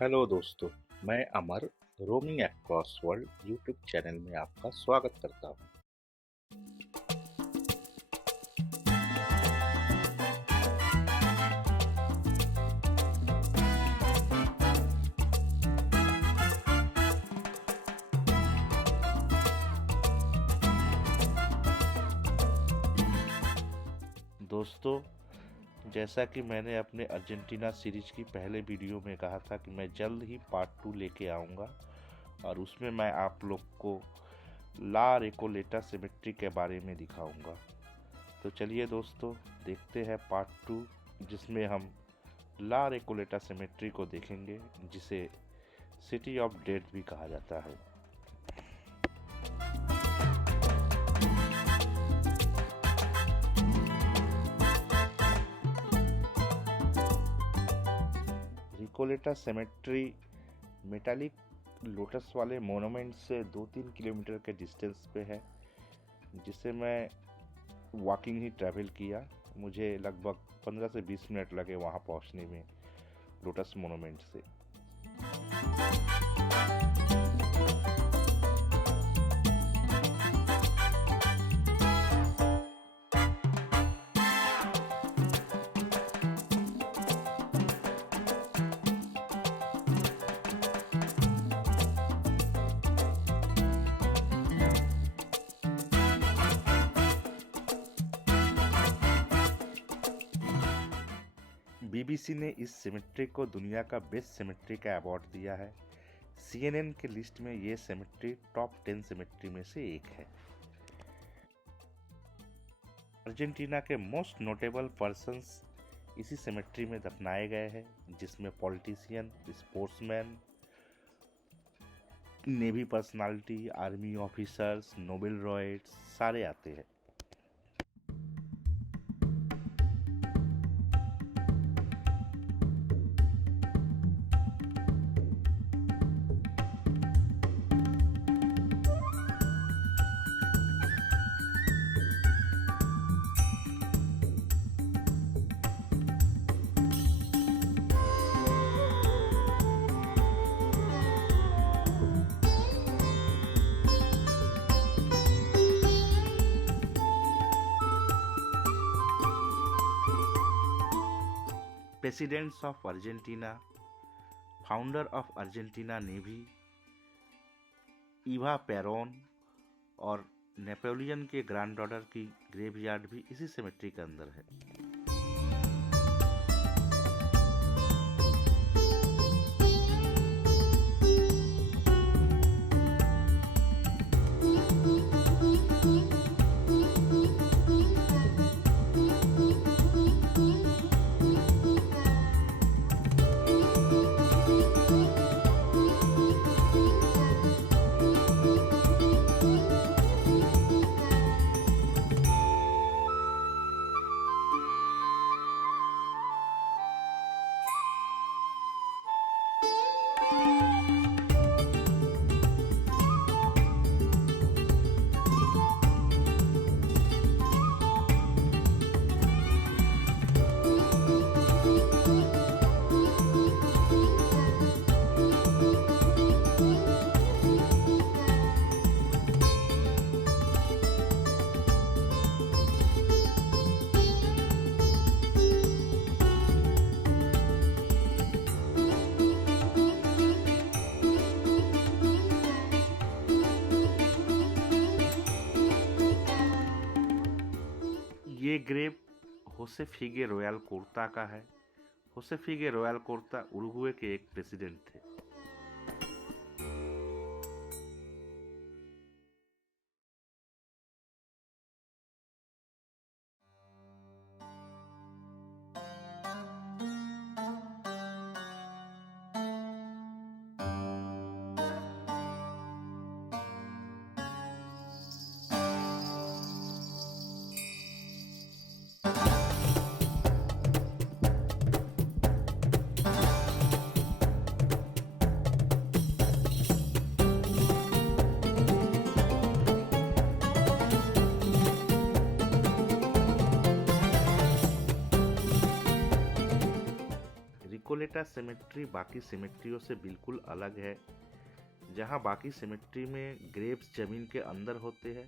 Hello दोस्तों, मैं Amar roaming across world YouTube channel में आपका स्वागत करता हूँ। दोस्तों, जैसा कि मैंने अपने अर्जेंटीना सीरीज की पहले वीडियो में कहा था कि मैं जल्द ही पार्ट 2 लेके आऊँगा और उसमें मैं आप लोग को ला रेकोलेटा सिमेट्री के बारे में दिखाऊंगा। तो चलिए दोस्तों, देखते हैं पार्ट 2, जिसमें हम ला रेकोलेटा सिमेट्री को देखेंगे, जिसे सिटी ऑफ डेड भी कहा जाता है। रिकोलेटा सेमेट्री मेटालिक लोटस वाले मोनूमेंट से 2-3 किलोमीटर के डिस्टेंस पे है, जिसे मैं वॉकिंग ही ट्रैवल किया। मुझे लगभग 15 से 20 मिनट लगे वहाँ पहुँचने में लोटस मोनूमेंट से। बीबीसी ने इस सिमेट्री को दुनिया का बेस्ट सिमेट्री का अवार्ड दिया है। CNN के लिस्ट में ये सिमेट्री टॉप 10 सिमेट्री में से एक है। अर्जेंटीना के मोस्ट नोटेबल पर्सन्स इसी सिमेट्री में दफनाए गए हैं, जिसमें politician, sportsman, navy personality, army officers, Nobel laureates सारे आते हैं। Presidents of Argentina, founder of Argentina navy, Eva Peron और नेपोलियन के ग्रैंड डॉटर की ग्रेवयार्ड भी इसी सिमेट्री के अंदर है। ये ग्रेव होसे फिगे रोयल कोर्ता का है। होसे फिगे रोयल कोर्ता उरुग्वे के एक प्रेसिडेंट थे। रिकोलेटा सिमेट्री बाकी सिमेट्रियों से बिल्कुल अलग है। जहां बाकी सिमेट्री में ग्रेव्स जमीन के अंदर होते हैं,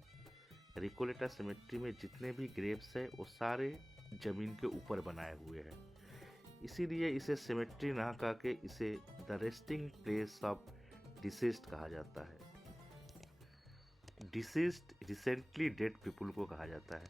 रिकोलेटा सिमेट्री में जितने भी ग्रेव्स हैं वो सारे जमीन के ऊपर बनाए हुए हैं। इसीलिए इसे सिमेट्री ना कह के इसे the resting place of deceased कहा जाता है। डिसीज्ड रिसेंटली डेड पीपल को कहा जाता है।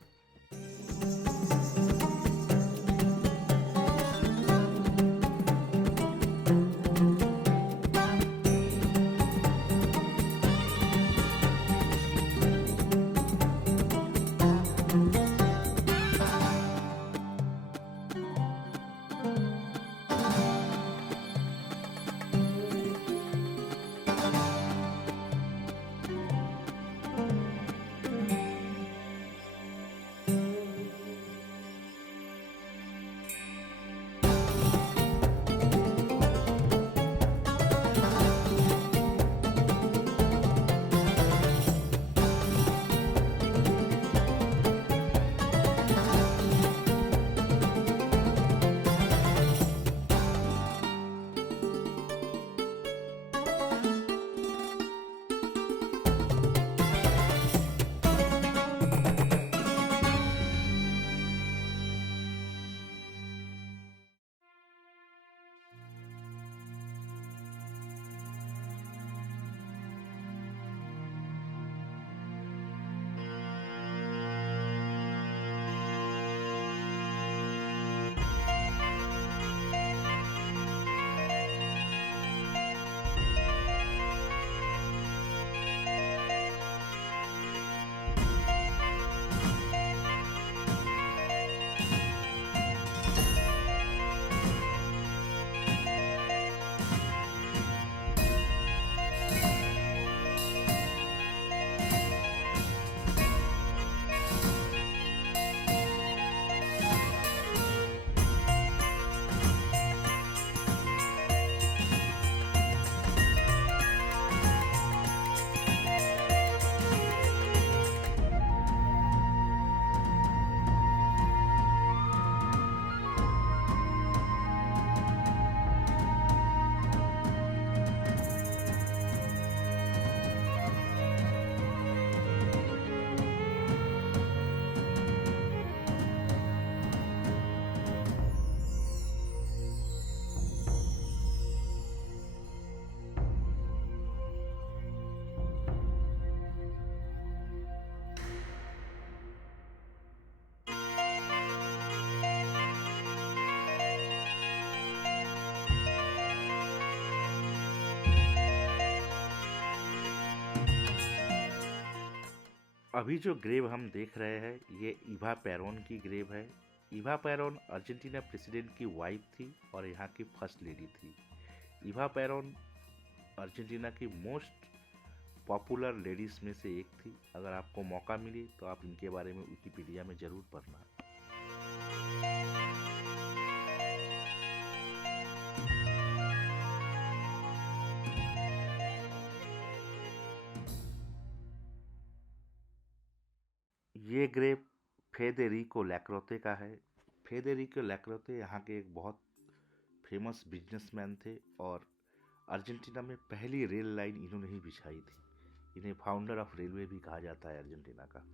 अभी जो ग्रेव हम देख रहे हैं ये इवा पेरोन की ग्रेव है। इवा पेरोन अर्जेंटीना प्रेसिडेंट की वाइफ थी और यहाँ की फर्स्ट लेडी थी। इवा पेरोन अर्जेंटीना की मोस्ट पॉपुलर लेडीज में से एक थी। अगर आपको मौका मिले तो आप इनके बारे में विकिपीडिया में ज़रूर पढ़ना। ये ग्रेव फेदेरिको लैक्रोते का है। फेदेरिको लैक्रोते यहाँ के एक बहुत फेमस बिजनेसमैन थे और अर्जेंटीना में पहली रेल लाइन इन्होंने ही बिछाई थी। इन्हें फाउंडर ऑफ रेलवे भी कहा जाता है अर्जेंटीना का।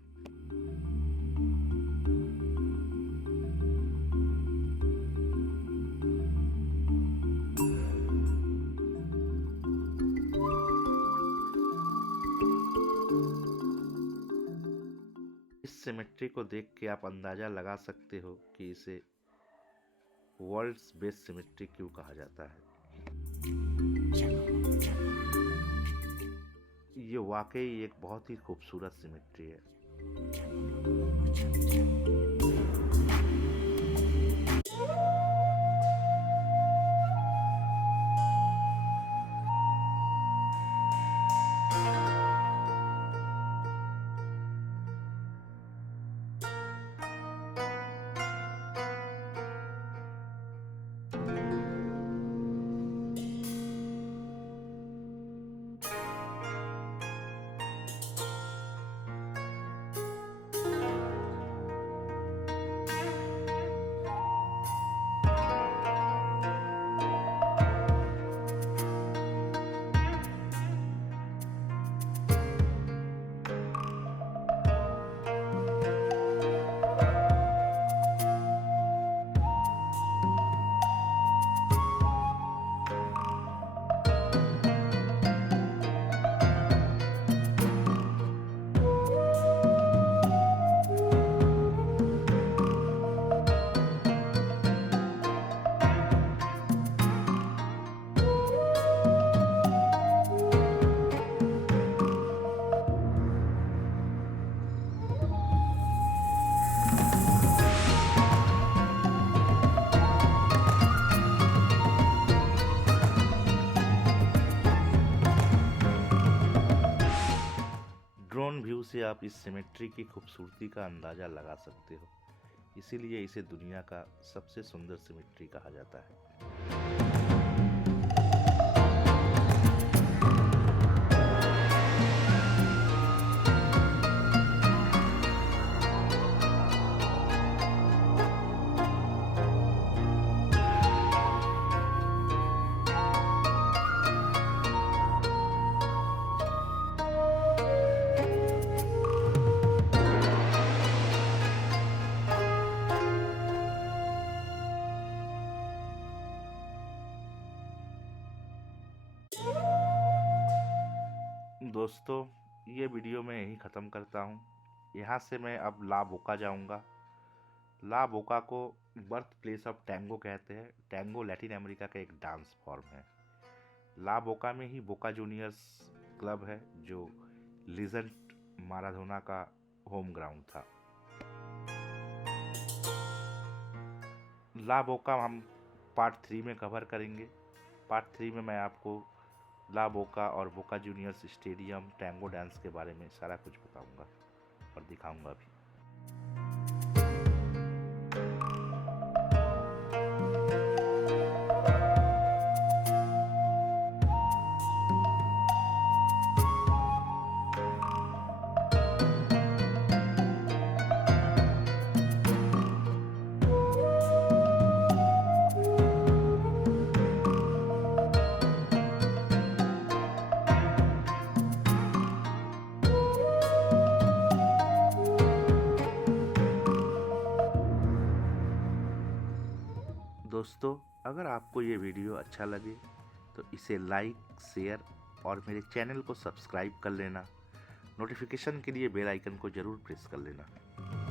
इस सिमेट्री को देख के आप अंदाजा लगा सकते हो कि इसे वर्ल्ड्स बेस्ट सिमेट्री क्यों कहा जाता है। ये वाकई एक बहुत ही खूबसूरत सिमेट्री है। से आप इस सिमेट्री की खूबसूरती का अंदाज़ा लगा सकते हो। इसीलिए इसे दुनिया का सबसे सुंदर सिमेट्री कहा जाता है। दोस्तों, ये वीडियो मैं यहीं ख़त्म करता हूँ। यहाँ से मैं अब ला बोका जाऊँगा। ला बोका को बर्थ प्लेस ऑफ टैंगो कहते हैं। टैंगो लैटिन अमेरिका का एक डांस फॉर्म है। ला बोका में ही बोका जूनियर्स क्लब है, जो लीजेंड माराडोना का होम ग्राउंड था। ला बोका हम पार्ट 3 में कवर करेंगे। पार्ट 3 में मैं आपको ला बोका और Boca Juniors stadium, tango dance के बारे में सारा कुछ बताऊंगा और दिखाऊंगा भी। दोस्तों, अगर आपको ये वीडियो अच्छा लगे तो इसे लाइक, शेयर और मेरे चैनल को सब्सक्राइब कर लेना। नोटिफिकेशन के लिए बेल आइकन को ज़रूर प्रेस कर लेना।